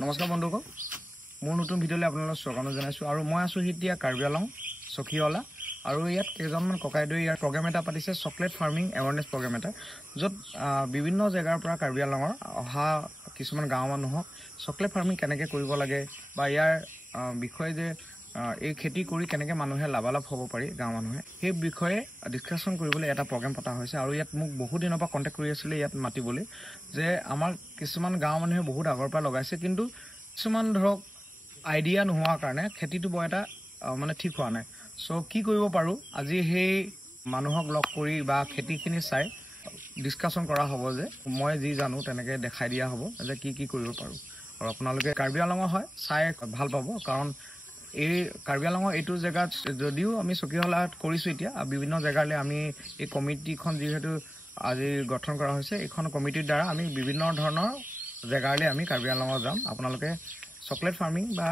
নমস্কাৰ বন্ধুসকল, মোৰ নতুন ভিডিঅ'লৈ আপোনালোকক স্বাগতম জনাইছোঁ। আৰু মই আছোঁ এতিয়া কাৰ্বি আংলং সখীঅলা। আৰু ইয়াত কেইজনমান ককাইদেউৱে ইয়াৰ প্ৰগ্ৰেম এটা পাতিছে, চকলেট ফাৰ্মিং এৱাৰনেছ প্ৰগ্ৰেম এটা, য'ত বিভিন্ন জেগাৰ পৰা কাৰ্বি আংলঙৰ অহা কিছুমান গাঁৱৰ মানুহক চকলেট ফাৰ্মিং কেনেকৈ কৰিব লাগে বা ইয়াৰ বিষয়ে যে এই খেতি কৰি কেনেকৈ মানুহে লাভালাভ হ'ব পাৰি গাঁৱৰ মানুহে, সেই বিষয়ে ডিছকাশ্যন কৰিবলৈ এটা প্ৰগ্ৰেম পতা হৈছে। আৰু ইয়াত মোক বহুত দিনৰ পৰা কণ্টেক্ট কৰি আছিলে ইয়াত মাতিবলৈ, যে আমাৰ কিছুমান গাঁৱৰ মানুহে বহুত আগৰ পৰা লগাইছে, কিন্তু কিছুমান ধৰক আইডিয়া নোহোৱাৰ কাৰণে খেতিটো বৰ এটা মানে ঠিক হোৱা নাই। চ' কি কৰিব পাৰোঁ, আজি সেই মানুহক লগ কৰি বা খেতিখিনি চাই ডিছকাশ্যন কৰা হ'ব, যে মই যি জানো তেনেকৈ দেখাই দিয়া হ'ব যে কি কি কৰিব পাৰোঁ। আৰু আপোনালোকে কাৰ্বি আংলঙৰ হয় চাই ভাল পাব, কাৰণ এই কাৰ্বি আংলঙৰ এইটো জেগাত যদিও আমি সখীঅলাত কৰিছোঁ, এতিয়া বিভিন্ন জেগালৈ আমি এই কমিটিখন যিহেতু আজি গঠন কৰা হৈছে, এইখন কমিটিৰ দ্বাৰা আমি বিভিন্ন ধৰণৰ জেগালৈ আমি কাৰ্বি আংলঙত যাম। আপোনালোকে চকলেট ফাৰ্মিং বা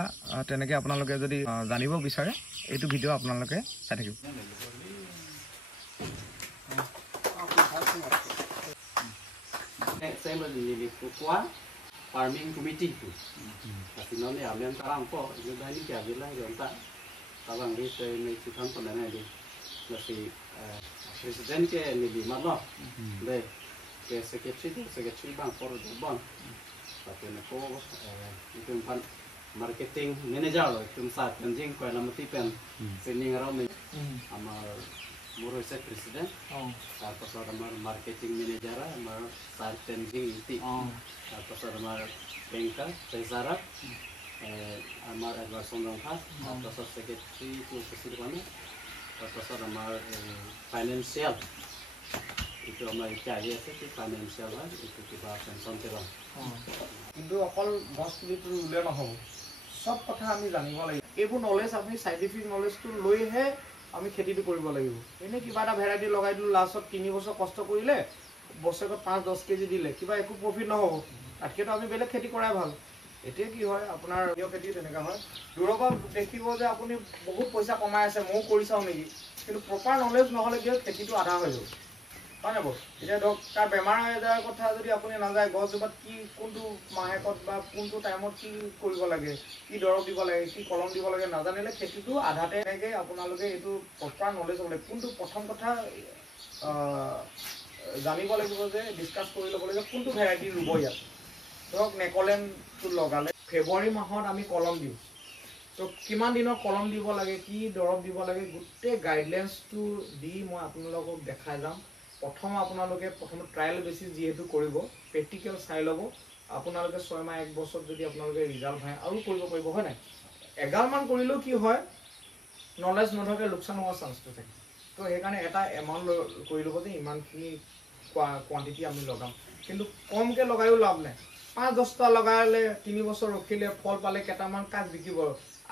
তেনেকৈ আপোনালোকে যদি জানিব বিচাৰে, এইটো ভিডিঅ' আপোনালোকে চাই থাকিব। Farming committee tu, tapi nanti ambil sekarang kok, juga ini jadi lah jontak. Kalau ni saya ni cikan pernah ni, nasi presiden ke ni di mana, deh, ke sekretari bang korup bang, tapi ni ko itu pan marketing manager loh, itu saat penting kau lama tipen, sini orang ni, amal Murus presiden, tapos amar marketing manager, amar saat penting itu. Tapos amar banker, treasurer, amar advisor dongkas, tapos secretary itu presiden mana, tapos amar financial, itu amar cahaya sih financial lah, itu kita pension telah. কিন্তু অকল গছ পুলিটো ৰুলে নহ'ব, চব কথা আমি জানিব লাগিব। এইবোৰ নলেজ আমি চাইণ্টিফিক নলেজটো লৈহে আমি খেতিটো কৰিব লাগিব। এনেই কিবা এটা ভেৰাইটি লগাই দিলোঁ, লাষ্টত 3 বছৰ কষ্ট কৰিলে, বছৰেকত 5-10 কেজি দিলে, কিবা একো প্ৰফিট নহ'ব। তাতকেতো আমি বেলেগ খেতি কৰাই ভাল। এতিয়া কি হয়, আপোনাৰ প্ৰিয় খেতি তেনেকুৱা হয়, দূৰৰ পৰা দেখিব যে আপুনি বহুত পইচা কমাই আছে, ময়ো কৰি চাওঁ নেকি, কিন্তু প্ৰপাৰ নলেজ নহ'লে কি হয়, খেতিটো আধা হৈ যাব, হয় নাই বাৰু? এতিয়া ধৰক তাৰ বেমাৰ আজাৰৰ কথা যদি আপুনি নাযায়, গছজোপাত কি কোনটো মাহেকত বা কোনটো টাইমত কি কৰিব লাগে, কি দৰৱ দিব লাগে, কি কলম দিব লাগে নাজানিলে খেতিটো আধাতে এনেকৈ আপোনালোকে এইটো প্ৰপাৰ নলেজ হ'ব লাগে। কোনটো প্ৰথম কথা জানিব লাগিব, যে ডিছকাছ কৰি ল'ব লাগিব কোনটো ভেৰাইটি ৰুব। ইয়াত ধৰক নেকলেনটো লগালে ফেব্ৰুৱাৰী মাহত আমি কলম দিওঁ, ত' কিমান দিনৰ কলম দিব লাগে, কি দৰৱ দিব লাগে, গোটেই গাইডলাইন্সটো দি মই আপোনালোকক দেখাই যাম। আপোনালোকে প্ৰথমে ট্ৰায়েল বেচিছ যিহেতু কৰিব, প্ৰেক্টিকেল চাই ল'ব। আপোনালোকে 6 মাহ 1 বছৰত যদি আপোনালোকে ৰিজাল্ট হয় আৰু কৰিব পাৰিব, হয় নাই? 11 মান কৰিলেও কি হয়, নলেজ নথকাকৈ লোকচান হোৱাৰ চান্সটো থাকে। তো সেইকাৰণে এটা এমাউণ্ট কৰি ল'ব যে ইমানখিনি কোৱান্টিটি আমি লগাম, কিন্তু কমকৈ লগায়ো লাভ নাই। 5-10টা লগালে 3 বছৰ ৰখিলে, ফল পালে, কেইটামান কাক বিকিব।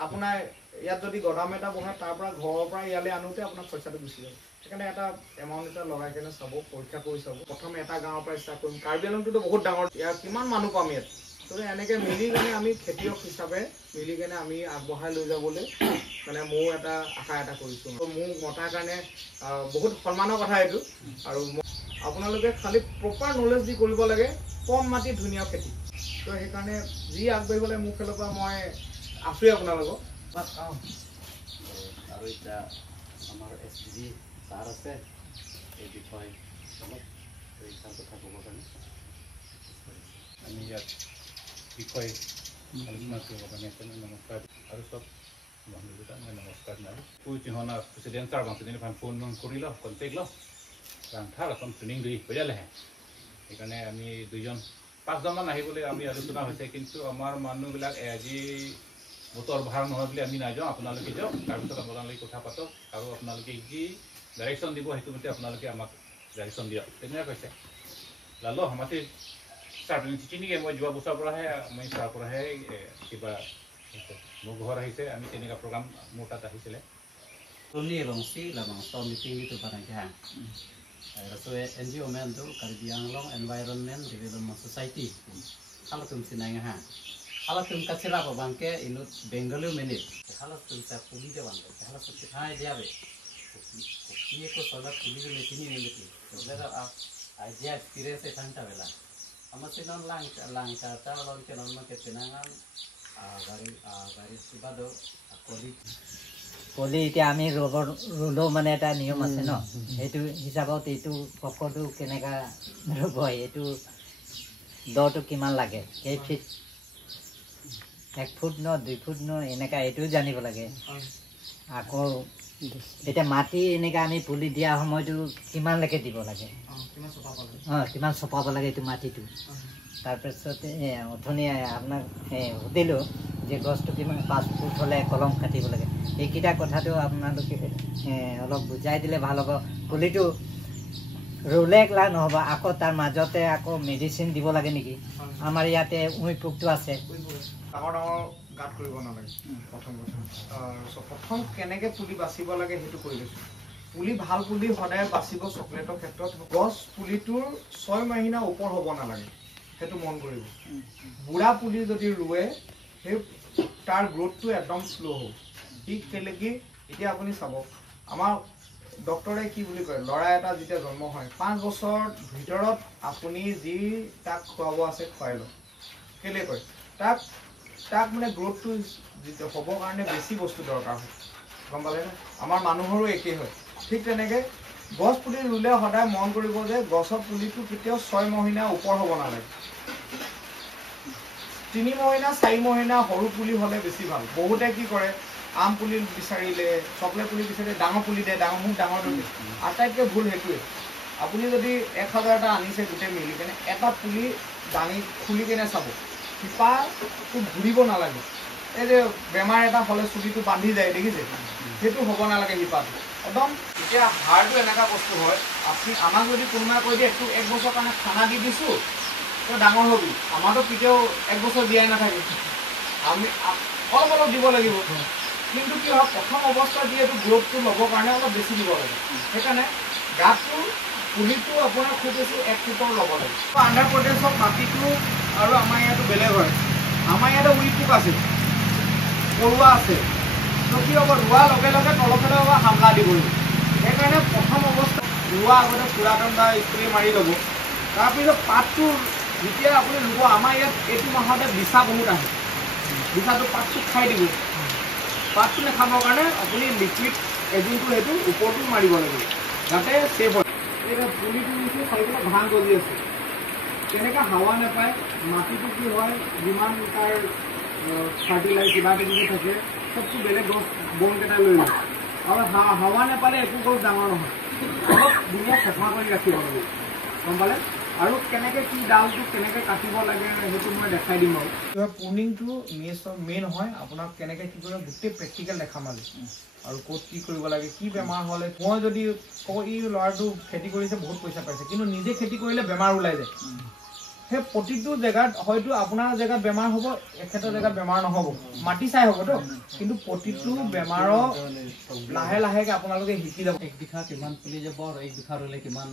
আপোনাৰ ইয়াত যদি গদাম এটা বহায়, তাৰ পৰা ঘৰৰ পৰা ইয়ালৈ আনোতে আপোনাৰ পইচাটো গুচি যাব। সেইকাৰণে এটা এমাউণ্ট এটা লগাই কেনে চাব, পৰীক্ষা কৰি চাব। প্ৰথমে এটা গাঁৱৰ পৰা ষ্টাৰ্ট কৰিম। কাৰ্বি আংলংটোতো বহুত ডাঙৰ, ইয়াত কিমান মানুহ পাম ইয়াত। তো এনেকৈ মিলি কেনে আমি খেতিয়ক হিচাপে মিলি কেনে আমি আগবঢ়াই লৈ যাবলৈ মানে মোৰ এটা আশা এটা কৰিছোঁ। মোক মতাৰ কাৰণে বহুত সন্মানৰ কথা এইটো। আৰু আপোনালোকে খালি প্ৰপাৰ নলেজ দি কৰিব লাগে, কম মাটিত ধুনীয়া খেতি। তো সেইকাৰণে যি আগবাঢ়িব লাগে মোৰ ফালৰ পৰা মই আছোঁৱেই আপোনালোকক। আৰু এতিয়া আমাৰ SDG ছাৰ আছে, এই বিষয়ে অলপ কথা ক'ব কাৰণে আমি ইয়াত বিষয়ে আলোচনা কৰিব কাৰণে নমস্কাৰ। আৰু চব বন্ধুকেইটা মই নমস্কাৰ জনালোঁ। তিহনা প্ৰেচিডেণ্ট ছাৰ বাঞ্চনী ফোন কৰি লওঁ, কণ্টেক্ট লওঁ, ৰান্ধাৰ এখন ট্ৰেইনিং দি বুজালেহে। সেইকাৰণে আমি 5জনমান আহিবলৈ আমি আলোচনা হৈছে, কিন্তু আমাৰ মানুহবিলাক আজি বতৰ ভাল নহয় বুলি আমি নাযাওঁ, আপোনালোকে যাওক, তাৰপিছত আপোনালোকে কথা পাতক, আৰু আপোনালোকে যি ডাইৰেকশ্যন দিব সেইটো মতে আপোনালোকে আমাক ডাইৰেকশ্যন দিয়ক, তেনেকৈ কৈছে। লালো আমাতে ছাৰ চিঠিনিকে মই যোৱা বছৰৰ পৰাহে মই ছাৰ পৰাহে কিবা মোৰ ঘৰ আহিছে, আমি তেনেকুৱা প্ৰগ্ৰাম মোৰ তাত আহিছিলে। NGO men tu Kaৰ্বি Anglong Environment Development Society kalau tum sinai ha kalau tum kacira ko bangke inut Bengalu menit kalau tum sa puli de bangke kalau tum thai dia be ये को solar puli de metini ne meti तो मेरा आप idea experience है ठंडा वेला Amasinon langka talon kenon maketinangan garis sibado akoli পলি এতিয়া আমি ৰুলো মানে এটা নিয়ম আছে ন সেইটো হিচাপত এইটো পকৰটো কেনেকা ৰুব এইটো দটো কিমান লাগে কেই ফিট 1 ফুট ন 2 ফুট ন এনেকা এইটো জানিব লাগে আকৌ এটা মাটি এনেকা আমি পুলি দিয়া সময়টো কিমান লেকে দিব লাগে কিমান চপাব লাগে এইটো মাটিটো তাৰপিছত অথনি আপোনাক সুধিলো যে গছটো কিমান 5 ফুট হলে কলম কাটিব লাগে এইকিটা কথাটো আপোনালোকে অলপ বুজাই দিলে ভাল হ'ব পুলিটো ৰুলে ক্লা নহব আকৌ তাৰ মাজতে আকৌ মেডিচিন দিব লাগে নেকি আমাৰ ইয়াতে উই পোকটো আছে ডাঙৰ ডাঙৰ গাঁত কৰিব নালাগে প্ৰথম প্ৰথম কেনেকৈ পুলি বাচিব লাগে সেইটো কৰি লৈছোঁ পুলি ভাল পুলি সদায় বাচিব চকলেটৰ ক্ষেত্ৰত গছ পুলিটোৰ 6 মহিনা ওপৰ হ'ব নালাগে সেইটো মন কৰিব বুঢ়া পুলি যদি ৰুৱে সেই তাৰ গ্ৰোথটো একদম শ্ল' হ'ব ঠিক কেলে কি এতিয়া আপুনি চাব আমাৰ ডক্টৰে কি বুলি কয় ল'ৰা এটা যেতিয়া জন্ম হয় 5 বছৰ ভিতৰত আপুনি যি তাক খুৱাব আছে খুৱাই লওক কেলে কয় তাক মানে গ্ৰোথটো হ'বৰ কাৰণে বেছি বস্তু দৰকাৰ হয় গম পালে আমাৰ মানুহৰো একেই হয় ঠিক তেনেকৈ গছ পুলি ৰুলে সদায় মন কৰিব যে গছৰ পুলিটো কেতিয়াও 6 মহিনা ওপৰ হ'ব নালাগে 3 মহিনা 4 মহিনা সৰু পুলি হ'লে বেছি ভাল বহুতে কি কৰে আম পুলি বিচাৰিলে চকলেট পুলি বিচাৰিলে ডাঙৰ পুলি দিয়ে ডাঙৰ দিয়ে আটাইতকৈ ভুল সেইটোৱে আপুনি যদি 1000টা আনিছে গোটেই মিলি কেনে এটা পুলি দাঙি খুলি কেনে চাব শিপাটো ঘূৰিব নালাগে এই যে বেমাৰ এটা হ'লে চুলিটো বান্ধি যায় দেখিছে সেইটো হ'ব নালাগে শিপাটো একদম এতিয়া হাড়টো এনেকুৱা বস্তু হয় আপুনি আমাক যদি কোনোবাই কৈ দিয়ে একটু 1 বছৰ কাৰণে খানা দি দিছোঁ তই ডাঙৰ হবি আমাৰতো কেতিয়াও 1 বছৰ দিয়াই নাথাকে আমি অলপ দিব লাগিব কিন্তু কি হয় প্ৰথম অৱস্থাত যিহেতু গ্ৰোথটো ল'বৰ কাৰণে অলপ বেছি দিব লাগে সেইকাৰণে গাছটো পুলিটো আপোনাৰ খুব বেছি 1 ফুটৰ ল'ব লাগে আন্ধ্ৰ প্ৰদেশৰ মাটিটো আৰু আমাৰ ইয়াতো বেলেগ হয় আমাৰ ইয়াতে উই পোক আছে পৰুৱা আছে তো কি হ'ব ৰোৱাৰ লগে লগে তলফালে হ'ব হামলা দিবই সেইকাৰণে প্ৰথম অৱস্থাত ৰোৱা আগতে পুৰাটনটা স্প্ৰে মাৰি ল'ব তাৰপিছত পাতটো যেতিয়া আপুনি ৰুব আমাৰ ইয়াত এইটো মাহতে বিছা বহুত আহে বিছাটো পাতটো খাই দিব পাতটো নাখাবৰ কাৰণে আপুনি লিকুইড এজিনটো সেইটো ওপৰটো মাৰিব লাগিব যাতে ছেফ হয় এতিয়া পুলিটো ৰুইছোঁ চাৰিফালে ঘাঁহ গজি আছে কেনেকৈ হাৱা নাপায় মাটিটো কি হয় যিমান তাৰ ফাৰ্টিলাইজ কিবা কিবি থাকে চবটো বেলেগ গছ বনকেইটা লৈ লয় আৰু হাৱা নাপালে একো গছ ডাঙৰ নহয় অলপ ধুনীয়া চাফা কৰি ৰাখিব লাগিব গম পালে আৰু কেনেকৈ কি ডালটো কেনেকৈ কাটিব লাগে সেইটো মই দেখাই দিম আৰু প্ৰুনিংটো মেইন হয় আপোনাক কেনেকৈ কি কৰিব গোটেই প্ৰেক্টিকেল দেখাম আৰু ক'ত কি কৰিব লাগে কি বেমাৰ হ'লে মই যদি কওঁ ই ল'ৰাটো খেতি কৰিছে বহুত পইচা পাইছে কিন্তু নিজে খেতি কৰিলে বেমাৰ ওলাই যায় সেই প্ৰতিটো জেগাত হয়তো আপোনাৰ জেগাত বেমাৰ হ'ব এখেতৰ জেগাত বেমাৰ নহ'ব মাটি চাই হ'বতো কিন্তু প্ৰতিটো বেমাৰৰ লাহে লাহেকৈ আপোনালোকে শিকি যাব 1 বিঘা কিমান পুলি যাব আৰু 1 বিঘা ৰুলে কিমান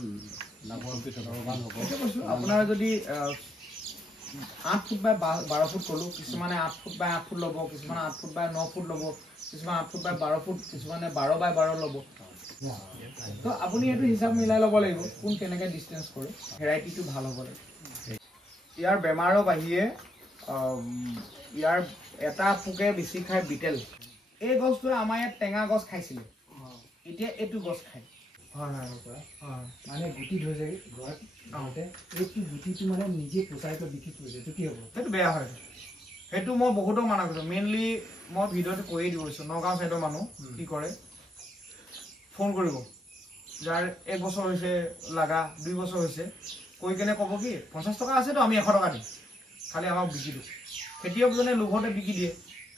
লাভৱান হ'ব আপোনাৰ যদি 8 ফুট বাই 12 ফুট ক'লো কিছুমানে 8 ফুট বাই 8 ফুট ল'ব কিছুমানে 8 ফুট বাই 9 ফুট ল'ব কিছুমানে 8 ফুট বাই 12 ফুট কিছুমানে 12 বাই 12 ল'ব তো আপুনি এইটো হিচাপ মিলাই ল'ব লাগিব কোন কেনেকৈ ডিষ্টেঞ্চ কৰে ভেৰাইটিটো ভাল হ'ব লাগে ইয়াৰ বেমাৰৰ বাহিৰে ইয়াৰ এটা পোকে বেছি খায় বিটেল এই গছটোৱে আমাৰ ইয়াত টেঙা গছ খাইছিলে এতিয়া এইটো গছ খায় মানে গুটি হৈ যায় ঘৰত আহোঁতে এইটো গুটিটো মানে নিজে পোচাই কৰি বিক্ৰী কৰিছে এইটো কি হ'ব সেইটো বেয়া হয় সেইটো মই বহুতো মানা কৰিছোঁ মেইনলি মই ভিডিঅ'টো কৈয়ে দিছোঁ নগাঁও ছাইডৰ মানুহ কি কৰে ফোন কৰিব যাৰ 1 বছৰ হৈছে লাগা 2 বছৰ হৈছে কৈ কেনে ক'ব কি 50 টকা আছেতো আমি 100 টকা দিম খালি আমাক বিকি দিওঁ খেতিয়কজনে লোভতে বিকি দিয়ে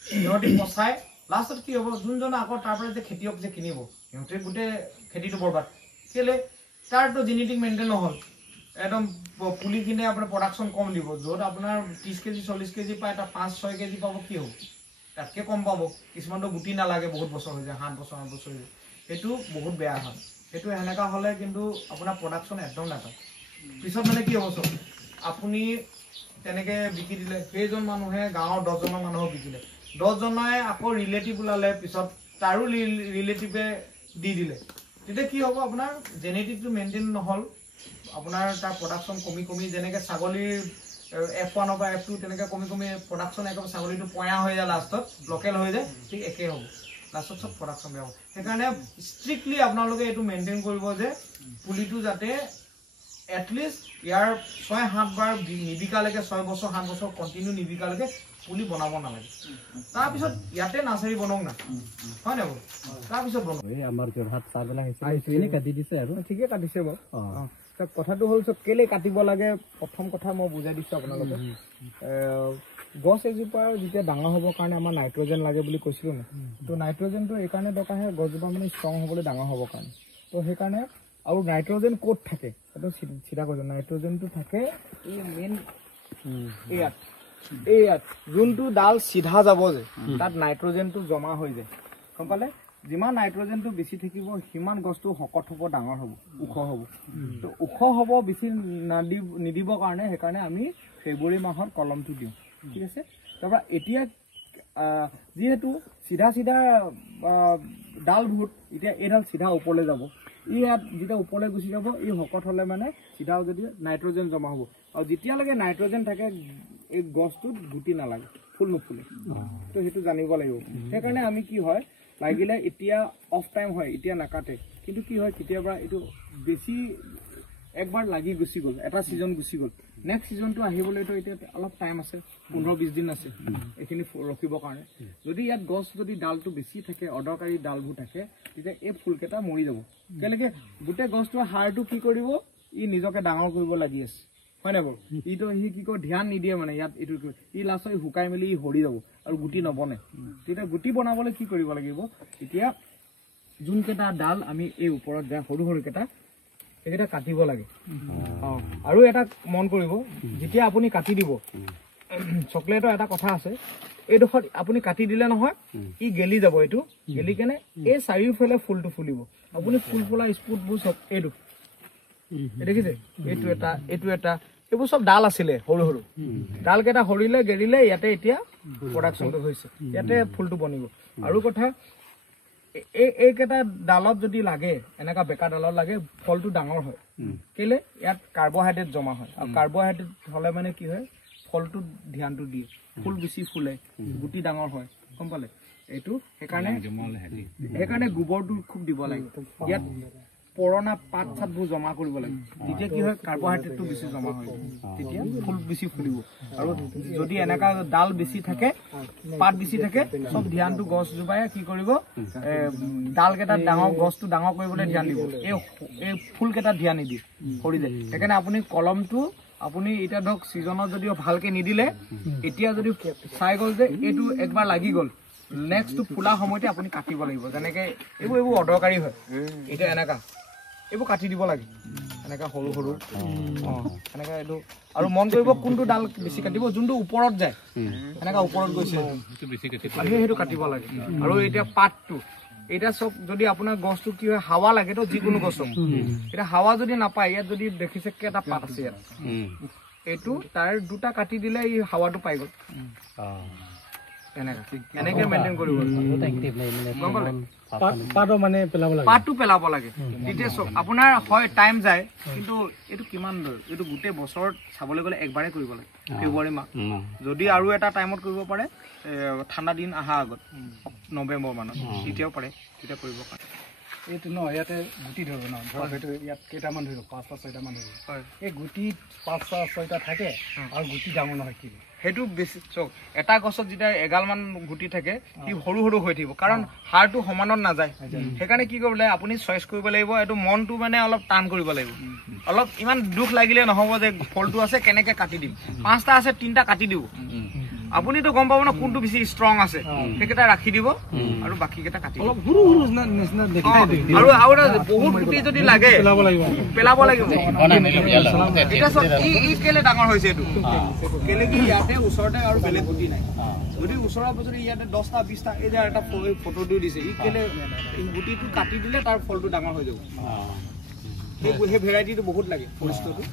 সিহঁতে পচাই লাষ্টত কি হ'ব যোনজনে আকৌ তাৰ পৰা যে খেতিয়ক যে কিনিব সিহঁতে গোটেই খেতিটো বৰবাদ কেলে তাৰতো জেনেটিক মেইনটেইন নহ'ল একদম পুলি কিনে আপোনাৰ প্ৰডাকশ্যন কম দিব য'ত আপোনাৰ 30 কেজি 40 কেজি পায় এটা 5-6 কেজি পাব কি হ'ব তাতকৈ কম পাব কিছুমানতো গুটি নালাগে বহুত বছৰ হৈ যায় 7 বছৰ 8 বছৰ হৈ যায় সেইটো বহুত বেয়া হয় সেইটো সেনেকুৱা হ'লে কিন্তু আপোনাৰ প্ৰডাকশ্যন একদম নাপায় পিছত মানে কি হ'ব চব আপুনি তেনেকৈ বিকি দিলে সেইজন মানুহে গাঁৱৰ 10জনৰ মানুহক বিকিলে 10জনে আকৌ ৰিলেটিভ ওলালে পিছত তাৰো ৰিলেটিভে দি দিলে তেতিয়া কি হ'ব আপোনাৰ জেনেটিকটো মেইনটেইন নহ'ল আপোনাৰ তাৰ প্ৰডাকশ্যন কমি যেনেকৈ ছাগলীৰ F1 বা F2 তেনেকৈ কমি প্ৰডাকশ্যন একেবাৰে ছাগলীটো পয়া হৈ যায় লাষ্টত লোকেল হৈ যায় ঠিক একেই হ'ব লাষ্টত চব প্ৰডাকশ্যন বেয়া হ'ব সেইকাৰণে ষ্ট্ৰিক্টলি আপোনালোকে এইটো মেইনটেইন কৰিব যে পুলিটো যাতে এটলিষ্ট ইয়াৰ 6-7 বাৰ নিবিকালৈকে 6 বছৰ 7 বছৰ কণ্টিনিউ নিবিকালৈকে পুলি বনাব নালাগে তাৰপিছত ইয়াতে নাৰ্চাৰী বনাওক না হয় নাই বাৰু তাৰপিছত বনাওক এই আমাৰ জৰহাট চাহবিলাক হৈছে কাটি দিছে আৰু ঠিকে কাটিছে বাৰু কথাটো হ'ল চব কেলে কাটিব লাগে প্ৰথম কথা মই বুজাই দিছোঁ আপোনালোকে গছ এজোপা যেতিয়া ডাঙৰ হ'বৰ কাৰণে আমাৰ নাইট্ৰজেন লাগে বুলি কৈছিলোঁ না তো নাইট্ৰজেনটো এইকাৰণে দৰকাৰ হয় গছজোপা মানে ষ্ট্ৰং হ'বলৈ ডাঙৰ হ'বৰ কাৰণে তো সেইকাৰণে আৰু নাইট্ৰজেন ক'ত থাকে সেইটো চিধা কৈছোঁ নাইট্ৰজেনটো থাকে এই মেইন ইয়াত যোনটো ডাল চিধা যাব যে তাত নাইট্ৰজেনটো জমা হৈ যায় গম পালে যিমান নাইট্ৰজেনটো বেছি থাকিব সিমান গছটো শকত হ'ব ডাঙৰ হ'ব ওখ হ'ব তো ওখ হ'ব বেছি নিদিবৰ কাৰণে সেইকাৰণে আমি ফেব্ৰুৱাৰী মাহত কলমটো দিওঁ ঠিক আছে তাৰপৰা এতিয়া যিহেতু চিধা ডালবোৰ এতিয়া এইডাল চিধা ওপৰলৈ যাব ইয়াত যেতিয়া ওপৰলৈ গুচি যাব এই শকত হ'লে মানে চিধা যদি নাইট্ৰজেন জমা হ'ব আৰু যেতিয়ালৈকে নাইট্ৰজেন থাকে এই গছটোত গুটি নালাগে ফুল নুফুলে তো সেইটো জানিব লাগিব সেইকাৰণে আমি কি হয় লাগিলে এতিয়া অফ টাইম হয় এতিয়া নাকাটে কিন্তু কি হয় কেতিয়াবা এইটো বেছি একবাৰ লাগি গুচি গ'ল এটা ছিজন গুচি গ'ল নেক্সট ছিজনটো আহিবলৈতো এতিয়া অলপ টাইম আছে 15-20 দিন আছে এইখিনি ৰখিবৰ কাৰণে যদি ইয়াত গছ যদি ডালটো বেছি থাকে অদৰকাৰী ডালবোৰ থাকে তেতিয়া এই ফুলকেইটা মৰি যাব কেলেকে গোটেই গছটোৰ হাড়টো কি কৰিব ই নিজকে ডাঙৰ কৰিব লাগি আছে হয় নাই বাৰু ইটো সি কি কয় ধ্যান নিদিয়ে মানে ইয়াত এইটো ই লাষ্টত শুকাই মেলি সৰি যাব আৰু গুটি নবনে তেতিয়া গুটি বনাবলৈ কি কৰিব লাগিব এতিয়া যোনকেইটা ডাল আমি এই ওপৰত যায় সৰু সৰুকেইটা এইকেইটা কাটিব লাগে আৰু এটা মন কৰিব যেতিয়া আপুনি কাটি দিব চকলেটৰ এটা কথা আছে এইডোখৰত আপুনি কাটি দিলে নহয় ই গেলি যাব এইটো গেলি কেনে এই চাৰিওফালে ফুলটো ফুলিব আপুনি ফুল ফুলা স্পুটবোৰ চব এইটো দেখিছে এইটো এটা এইবোৰ চব ডাল আছিলে সৰু সৰু ডালকেইটা সৰিলে গেলিলে ইয়াতে এতিয়া প্ৰডাকশ্যনটো হৈছে ইয়াতে ফুলটো বনিব আৰু কথা এইকেইটা ডালত যদি লাগে এনেকা বেকা ডালত লাগে ফলটো ডাঙৰ হয় কেলে ইয়াত কাৰ্বহাইড্ৰেট জমা হয় আৰু কাৰ্বহাইড্ৰেট হ'লে মানে কি হয় ফলটো ধ্যানটো দিয়ে ফুল বেছি ফুলে গুটি ডাঙৰ হয় গম পালে এইটো সেইকাৰণে গোবৰটো খুব দিব লাগে ইয়াত পুৰণা পাত চাতবোৰ জমা কৰিব লাগে তেতিয়া কি হয় কাৰ্বহাইড্ৰেটটো বেছি জমা হয় তেতিয়া ফুল বেছি ফুলিব আৰু যদি এনেকা ডাল বেছি থাকে পাত বেছি থাকে চব ধ্যানটো গছজোপাই কি কৰিব ডালকেইটা ডাঙৰ গছটো ডাঙৰ কৰিবলৈ ধ্যান দিব এই ফুলকেইটা ধ্যান নিদিয়ে সৰি যায় সেইকাৰণে আপুনি কলমটো আপুনি এতিয়া ধৰক ছিজনত যদিও ভালকে নিদিলে এতিয়া যদি চাই গ'ল যে এইটো একবাৰ লাগি গ'ল নেক্সটটো ফুলা সময়তে আপুনি কাটিব লাগিব যেনেকৈ এইবোৰ অদৰকাৰী হয় এতিয়া এনেকা এইবোৰ কাটি দিব লাগে এনেকা সৰু সৰু এনেকা এইটো আৰু মন কৰিব কোনটো ডাল বেছি কাটিব যোনটো ওপৰত যায় এনেকা ওপৰত গৈছে সেইটো কাটিব লাগে আৰু এতিয়া পাতটো এতিয়া চব যদি আপোনাৰ গছটো কি হয় হাৱা লাগে তো যিকোনো গছক এতিয়া হাৱা যদি নাপায় ইয়াত যদি দেখিছে কেইটা পাত আছে ইয়াত এইটো তাৰ দুটা কাটি দিলে এই হাৱাটো পাই গ'ল এনেকে মেইনটেইন কৰিব পাতটো পেলাব লাগে তেতিয়া চব আপোনাৰ হয় টাইম যায় কিন্তু এইটো কিমান এইটো গোটেই বছৰত চাবলৈ গ'লে একবাৰে কৰিব লাগে ফেব্ৰুৱাৰী মাহ যদি আৰু এটা টাইমত কৰিব পাৰে ঠাণ্ডা দিন অহা আগত নৱেম্বৰ মানত তেতিয়াও পাৰে তেতিয়া কৰিব পাৰে এইটো ন ইয়াতে গুটি ধৰিব ন ধৰক সেইটো ইয়াত কেইটামান ধৰিব 5-6টামান ধৰিব হয় এই গুটি 5-6টা থাকে আৰু গুটি ডাঙৰ নহয় কি সেইটো বেছি চক এটা গছত যেতিয়া এগালমান গুটি থাকে সি সৰু সৰু হৈ থাকিব কাৰণ হাড়টো সমানত নাযায় সেইকাৰণে কি কৰিব লাগে আপুনি চইচ কৰিব লাগিব এইটো মনটো মানে অলপ টান কৰিব লাগিব অলপ ইমান দুখ লাগিলে নহ'ব যে ফলটো আছে কেনেকৈ কাটি দিম 5টা আছে 3টা কাটি দিব আপুনিতো গম পাব না কোনটো বেছি ষ্ট্ৰং আছে সেইকেইটা ৰাখি দিব আৰু বাকীকেইটা কাটি অলপ সৰু সৰু নিচিনা দেখাই দিব আৰু বহুত গুটি যদি লাগে পেলাব লাগিব এটা সব ই কেলে ডাঙৰ হৈছে এইটো কেলে কি ইয়াতে ওচৰতে আৰু বেলেগ গুটি নাই যদি ওচৰৰ যদি ইয়াতে 10টা 20টা এই যে এটা ফটো দিও দিছে ই কেলে গুটিটো কাটি দিলে তাৰ ফলটো ডাঙৰ হৈ যাব সেই ভেৰাইটিটো বহুত লাগে পৰিস্থিতিটো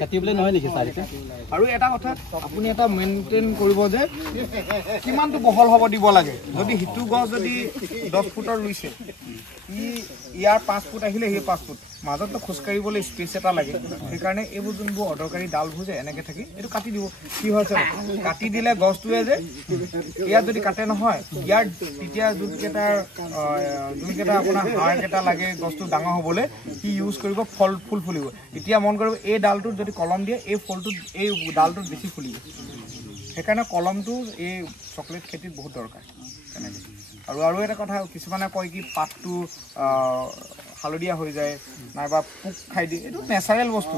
কাটিবলৈ নহয় নেকি চাৰিটা আৰু এটা কথা আপুনি এটা মেইনটেইন কৰিব যে কিমানটো বহল হ'ব দিব লাগে যদি হিটু গছ যদি 10 ফুটৰ ৰুইছে ই ইয়াৰ 5 ফুট আহিলে সেই 5 ফুট মাজতো খোজকাঢ়িবলৈ স্পেচ এটা লাগে সেইকাৰণে এইবোৰ যোনবোৰ অদৰকাৰী ডালবোৰ যে এনেকৈ থাকি এইটো কাটি দিব কি হৈছে কাটি দিলে গছটোৱে যে ইয়াত যদি কাটে নহয় ইয়াৰ তেতিয়া যোনকেইটা আপোনাৰ হাড়কেইটা লাগে গছটো ডাঙৰ হ'বলৈ সি ইউজ কৰিব ফুল ফুলিব এতিয়া মন কৰিব এই ডালটোত যদি কলম দিয়ে এই ফুলটোত এই ডালটোত বেছি ফুলিব সেইকাৰণে কলমটো এই চকলেট খেতিত বহুত দৰকাৰ তেনেকৈ আৰু এটা কথা কিছুমানে কয় কি পাতটো হালধীয়া হৈ যায় নাইবা পোক খাই দিয়ে এইটো নেচাৰেল বস্তু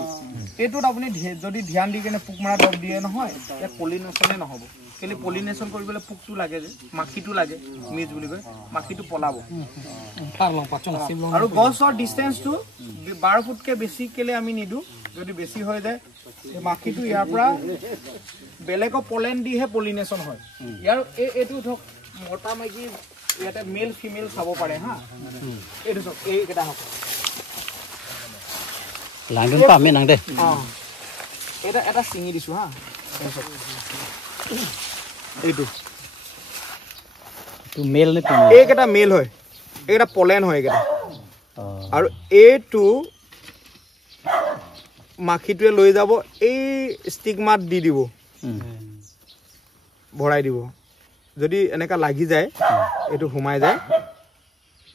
এইটোত আপুনি যদি ধ্যান দি কেনে পোক মৰা দৰৱ দিয়ে নহয় ইয়াত পলিনেশ্যনে নহ'ব কেলৈ পলিনেশ্যন কৰিবলৈ পোকটো লাগে যে মাখিটো লাগে মিজ বুলি কয় মাখিটো পলাব আৰু গছৰ ডিষ্টেঞ্চটো 12 ফুটকৈ বেছি কেলৈ আমি নিদিওঁ যদি বেছি হৈ যায় মাখিটো ইয়াৰ পৰা বেলেগৰ পলেন দিহে পলিনেশ্যন হয় ইয়াৰ এইটো ধৰক মতা মাইকী ইয়াতে মেল ফিমেল চাব পাৰে হা এইটো চাওক এইকেইটা হওক লাইনটো পামেই নাং দে এটা ছিঙি দিছোঁ হা এইটো মেল নে এইকেইটা মেল হয় এইকেইটা পলেন হয় এইকেইটা আৰু এইটো মাখিটোৱে লৈ যাব এই ষ্টিগমাত দি দিব ভৰাই দিব যদি এনেকা লাগি যায় এইটো সোমাই যায়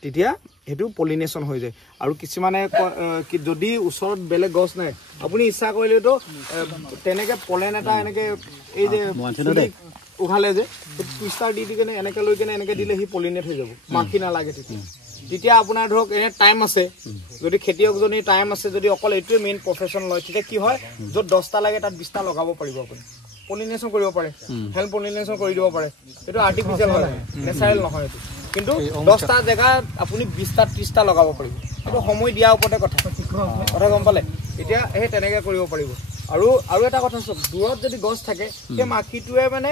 তেতিয়া সেইটো পলিনেশ্যন হৈ যায় আৰু কিছুমানে যদি ওচৰত বেলেগ গছ নাই আপুনি ইচ্ছা কৰিলেতো তেনেকৈ পলেন এটা এনেকৈ এই যে উঘালে যে টুইষ্টাৰ দি কেনে এনেকৈ লৈ কেনে এনেকৈ দিলে সি পলিনেট হৈ যাব মাখি নালাগে তেতিয়া আপোনাৰ ধৰক এনে টাইম আছে যদি খেতিয়কজনীৰ টাইম আছে যদি অকল এইটোৱে মেইন প্ৰফেশ্যন লয় তেতিয়া কি হয় য'ত 10টা লাগে তাত 20টা লগাব পাৰিব আপুনি পলিনেশ্যন কৰিব পাৰে হেল্প পলিনেশ্যন কৰি দিব পাৰে এইটো আৰ্টিফিচিয়েল হয় নেচাৰেল নহয় এইটো কিন্তু 10টা জেগাত আপুনি 20টা 30টা লগাব পাৰিব এইটো সময় দিয়াৰ ওপৰতে কথা গম পালে এতিয়া সেই তেনেকৈ কৰিব পাৰিব আৰু এটা কথা চাওক দূৰত যদি গছ থাকে সেই মাখিটোৱে মানে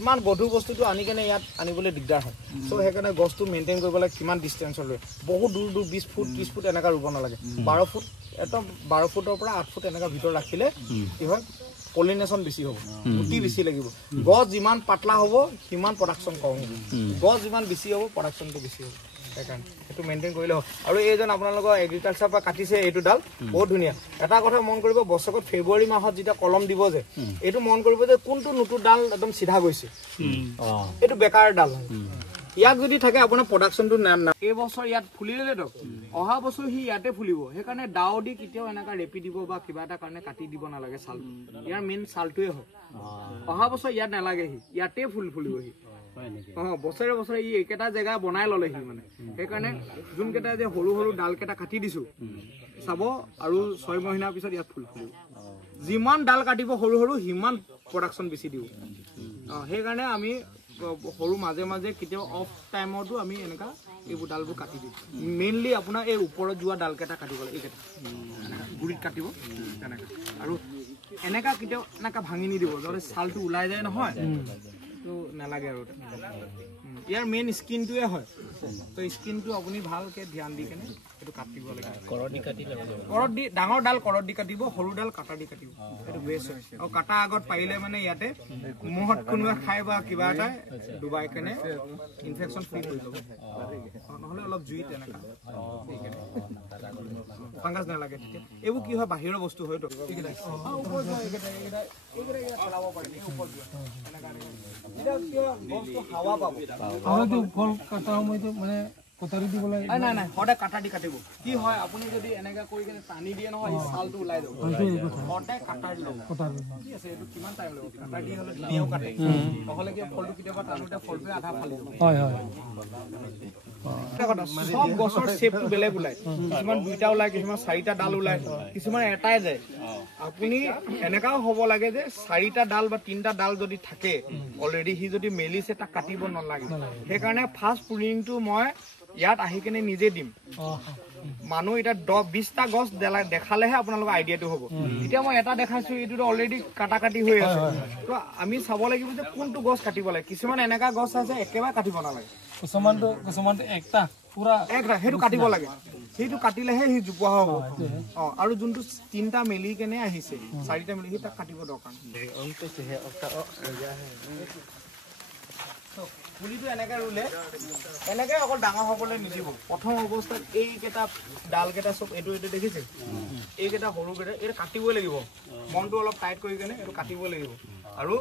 ইমান গধুৰ বস্তুটো আনি কেনে ইয়াত আনিবলৈ দিগদাৰ হয় চ' সেইকাৰণে গছটো মেইনটেইন কৰিবলৈ কিমান ডিষ্টেঞ্চত লৈ বহুত দূৰ 20 ফুট 30 ফুট এনেকুৱা ৰুব নালাগে 12 ফুট একদম 12 ফুটৰ পৰা 8 ফুট এনেকুৱা ভিতৰত ৰাখিলে কি হয় পলিনেশ্যন বেছি হ'ব গুটি বেছি লাগিব গছ যিমান পাতলা হ'ব সিমান প্ৰডাকশ্যন কম হ'ব গছ যিমান বেছি হ'ব প্ৰডাকশ্যনটো বেছি হ'ব সেইকাৰণে সেইটো মেইনটেইন কৰিলে হ'ব আৰু এইজন আপোনালোকৰ এগ্ৰিকালচাৰ পৰা কাটিছে এইটো ডাল বহুত ধুনীয়া এটা কথা মন কৰিব বছৰত ফেব্ৰুৱাৰী মাহত যেতিয়া কলম দিব যে এইটো মন কৰিব যে কোনটো নতুন ডাল একদম চিধা গৈছে এইটো বেকাৰ ডাল হয় ইয়াক যদি থাকে আপোনাৰ প্ৰডাকশ্যনটো এই বছৰ ইয়াত ফুলিলেতো অহা বছৰ সি ইয়াতে ফুলিব সেইকাৰণে ডাও দি কেতিয়াও এনেকুৱা ৰেপি দিব বা কিবা এটা কাৰণে কাটি দিব নালাগে চালটো ইয়াৰ মেইন চালটোৱে হয় অহা বছৰ ইয়াত নালাগে সি ইয়াতে ফুলিব সি বছৰে বছৰে ই একেটা জেগা বনাই ল'লে সি মানে সেইকাৰণে যোনকেইটা যে সৰু সৰু ডালকেইটা কাটি দিছোঁ চাব আৰু 6 মহিনাৰ পিছত ইয়াত ফুল ফুলিব যিমান ডাল কাটিব সৰু সৰু সিমান প্ৰডাকশ্যন বেছি দিব সেইকাৰণে আমি সৰু মাজে মাজে কেতিয়াও অফ টাইমতো আমি এনেকুৱা এইবোৰ ডালবোৰ কাটি দিওঁ মেইনলি আপোনাৰ এই ওপৰত যোৱা ডালকেইটা কাটিব লাগে এইকেইটা গুৰিত কাটিব তেনেকৈ আৰু এনেকুৱা কেতিয়াও এনেকুৱা ভাঙি নিদিব যাতে ছালটো ওলাই যায় নহয় তো নালাগে আৰু ইয়াৰ মেইন স্কিনটোৱে হয় তো স্কিনটো আপুনি ভালকৈ ধ্যান দি কেনে এইটো কাটিব লাগে কৰত দি ডাঙৰ ডাল কৰত দি কাটিব সৰু ডাল কাটা দি কাটিব এইটো বেষ্ট হয় আৰু কাটা আগত পাৰিলে মানে ইয়াতে মুখত কোনোবা খাই বা কিবা এটা ডুবাই কেনে ইনফেকশ্যন ফ্ৰী হৈ যাব নহ'লে অলপ জুইত এনেকুৱা ফাংগাছ নালাগে তেতিয়া এইবোৰ কি হয় বাহিৰৰ বস্তু হয়তো পেলাব পাৰে হাৱা পাব ফল কটা সময়তো মানে কটাৰী দিব লাগে নাই সদায় কাটা দি কাটিব কি হয় আপুনি যদি এনেকা কৰি কেনে টানি দিয়ে নহয় ছালটো ওলাই যাব সদায় কাটা দি ল'ব কি আছে এইটো কিমান টাইম ল'ব কাটা দি হ'লে ধুনীয়াও কাটে নহ'লে কি ফলটো কেতিয়াবা টানোতে ফলটোৱে আধা ফালি যাব সব গছৰ শ্বেপটো বেলেগ ওলায় কিছুমান 2টা ওলায় কিছুমান 4টা ডাল ওলায় কিছুমান এটাই যায় আপুনি এনেকাও হ'ব লাগে যে 4টা ডাল বা 3টা ডাল যদি থাকে অলৰেডি সি যদি মেলিছে তাক কাটিব নালাগে সেইকাৰণে ফাৰ্ষ্ট প্ৰুনিংটো মই ইয়াত আহি কেনে নিজে দিম মানুহ এতিয়া 20টা গছ দেখালেহে আপোনালোকৰ আইডিয়াটো হ'ব এতিয়া মই এটা দেখাইছোঁ এইটোতো অলৰেডি কাটি হৈ আছে তো আমি চাব লাগিব যে কোনটো গছ কাটিব লাগে কিছুমান এনেকা গছ আছে একেবাৰে কাটিব নালাগে কিছুমানটো একটা পুৰা একটা সেইটো কাটিব লাগে সেইটো কাটিলেহে সি জোপোহা হ'ব আৰু যোনটো 3টা মেলি কেনে আহিছে 4টা মেলি সি তাক কাটিব দৰকাৰ পুলিটো এনেকৈ ৰুলে এনেকৈ অকল ডাঙৰ হ'বলৈ নিদিব প্ৰথম অৱস্থাত এইকেইটা ডালকেইটা চব এইটো দেখিছে এইকেইটা সৰুকেইটা এইটো কাটিবই লাগিব মনটো অলপ টাইট কৰি কেনে এইটো কাটিবই লাগিব আৰু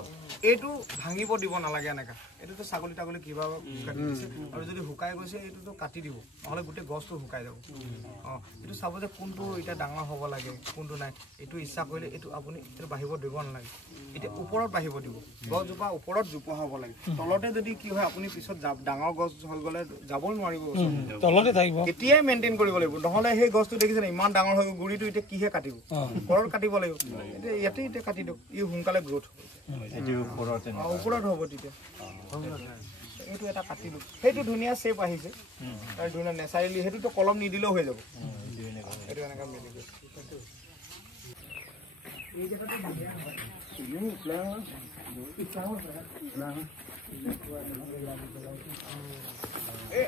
এইটো ভাঙিব দিব নালাগে এনেকৈ এইটোতো ছাগলী তাগলী কিবা কাটি দিছে আৰু যদি শুকাই গৈছে এইটোতো কাটি দিব নহ'লে গোটেই গছটো শুকাই যাব অঁ এইটো চাব যে কোনটো এতিয়া ডাঙৰ হ'ব লাগে কোনটো নাই এইটো ইচ্ছা কৰিলে এইটো আপুনি এইটো বাঢ়িব দিব নালাগে এতিয়া ওপৰত বাঢ়িব দিব গছজোপা ওপৰত জোপোহা হ'ব লাগে তলতে যদি কি হয় আপুনি পিছত ডাঙৰ গছ হৈ গ'লে যাবই নোৱাৰিব তলতে থাকিব এতিয়াই মেইনটেইন কৰিব লাগিব নহ'লে সেই গছটো দেখিছেনে ইমান ডাঙৰ হৈ গ'ল গুৰিটো এতিয়া কিহে কাটিব ওপৰত কাটিব লাগিব এতিয়া ইয়াতে এতিয়া কাটি দিয়ক ই সোনকালে গ্ৰ'থ হ'ব ওপৰত হ'ব তেতিয়া এইটো এটা কাটি দিওঁ সেইটো ধুনীয়া শ্বেপ আহিছে আৰু ধুনীয়া নেচাৰেলি সেইটোতো কলম নিদিলেও হৈ যাব এইটো এনেকৈ মিলি গৈ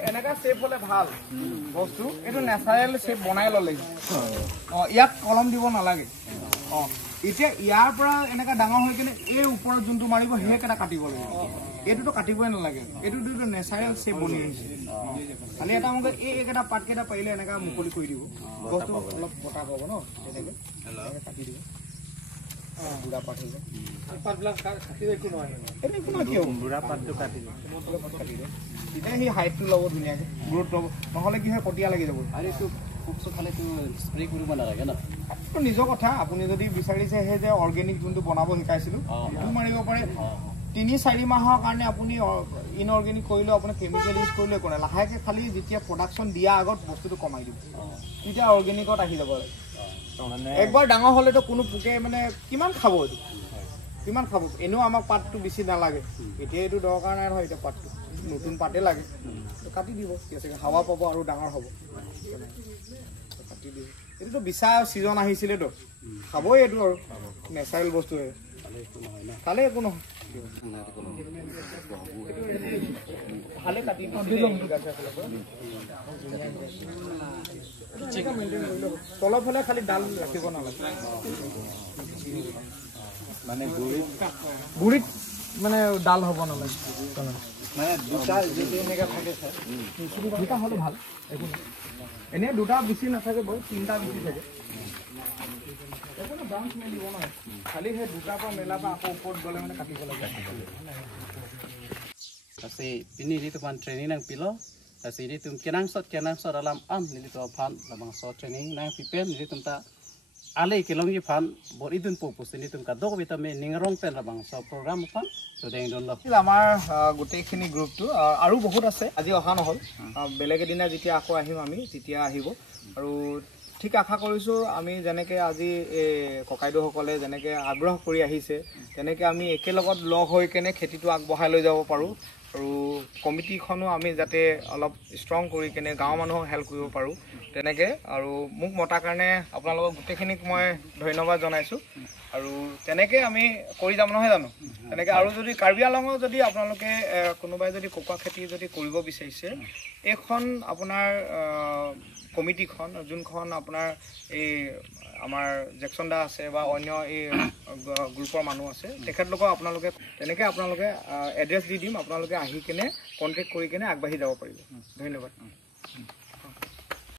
এনেকা শ্বেপ হ'লে ভাল বস্তু এইটো নেচাৰেল শ্বেপ বনাই ল'লে অঁ ইয়াক কলম দিব নালাগে অঁ এতিয়া ইয়াৰ পৰা এনেকা ডাঙৰ হৈ কিনে এই ওপৰত যোনটো মাৰিব সেইকেইটা কাটিব লাগিব এইটোতো কাটিবই নালাগে এইটোতো নেচাৰেল শ্বেপ বনি আহিছে খালি এটা মোক এইকেইটা পাতকেইটা পাৰিলে এনেকা মুকলি কৰি দিব গছটো অলপ বতাহ পাব ন তেনেকৈ কাটি দিব বুঢ়া পাত হৈ যায় পাতবিলাক কাটিলে একো নহয় এইটো একো নহয় কিয় বুঢ়া পাতটো কাটি দিব কাটি দিব তেতিয়া সি হাইটটো ল'ব ধুনীয়াকৈ গ্ৰোথ ল'ব নহ'লে কি হয় কটীয়া লাগি যাব আৰু এইটো পোক চোক খালেতো স্প্ৰে কৰিব নালাগে ন নিজৰ কথা আপুনি যদি বিচাৰিছে সেই যে অৰ্গেনিক যোনটো বনাব শিকাইছিলোঁ সেইটো মাৰিব পাৰে 3-4 মাহৰ কাৰণে আপুনি ইনঅৰ্গেনিক কৰিলেও আপুনি কেমিকেল ইউজ কৰিলেও একো নাই লাহেকৈ খালি যেতিয়া প্ৰডাকশ্যন দিয়া আগত বস্তুটো কমাই দিব তেতিয়া অৰ্গেনিকত আহি যাব লাগে একবাৰ ডাঙৰ হ'লেতো কোনো পোকে মানে কিমান খাব এইটো কিমান খাব এনেও আমাক পাতটো বেছি নালাগে এতিয়া এইটো দৰকাৰ নাই নহয় এতিয়া পাতটো নতুন পাতে লাগে কাটি দিব চাগে হাৱা পাব আৰু ডাঙৰ হ'ব কাটি দিব এইটোতো বিচা ছিজন আহিছিলেতো খাবই এইটো আৰু নেচাৰেল বস্তুৱে খালে একো নহয় ভালে কাটি তলৰ ফালে খালি ডাল ৰাখিব নালাগে মানে গুৰিত মানে ডাল হ'ব নালাগে মানে দুটা যদি এনেকৈ থাকে দুটা হ'লে ভাল একো নাই এনেই দুটা বেছি নাথাকে বাৰু 3টা বেছি থাকে একো নাই ব্ৰাঞ্চ মেলিব নহয় খালি সেই দুটাৰ পৰা মেলাৰ পৰা আকৌ ওপৰত গ'লে মানে কাটিব লাগে kasi ini dito pan training ng pilo kasi ini tum kenang sot dalam nili to pan labang so training nang pipen nili tum ta ale kilong yi pan bor idun purpose ini tum ka dog vitamin ningrong pen labang so program pan so deng don lo আমাৰ গোটেইখিনি গ্ৰুপটো আৰু বহুত আছে আজি অহা নহ'ল বেলেগ এদিনা যেতিয়া আকৌ আহিম আমি তেতিয়া আহিব আৰু ঠিক আশা কৰিছোঁ আমি যেনেকৈ আজি এই ককাইদেউসকলে যেনেকৈ আগ্ৰহ কৰি আহিছে তেনেকৈ আমি একেলগত লগ হৈ কেনে খেতিটো আগবঢ়াই লৈ যাব পাৰোঁ আৰু কমিটিখনো আমি যাতে অলপ ষ্ট্ৰং কৰি কেনে গাঁৱৰ মানুহক হেল্প কৰিব পাৰোঁ তেনেকৈ আৰু মোক মতাৰ কাৰণে আপোনালোকক গোটেইখিনিক মই ধন্যবাদ জনাইছোঁ আৰু তেনেকৈ আমি কৰি যাম নহয় জানো তেনেকৈ আৰু যদি কাৰ্বি আংলঙত যদি আপোনালোকে কোনোবাই যদি কোকোৱা খেতি যদি কৰিব বিচাৰিছে এইখন আপোনাৰ কমিটিখন যোনখন আপোনাৰ এই আমাৰ জেকচন দা আছে বা অন্য এই গ্ৰুপৰ মানুহ আছে তেখেতলোকক আপোনালোকে তেনেকৈ আপোনালোকে এড্ৰেছ দি দিম আপোনালোকে আহি কেনে কণ্টেক্ট কৰি কেনে আগবাঢ়ি যাব পাৰিব ধন্যবাদ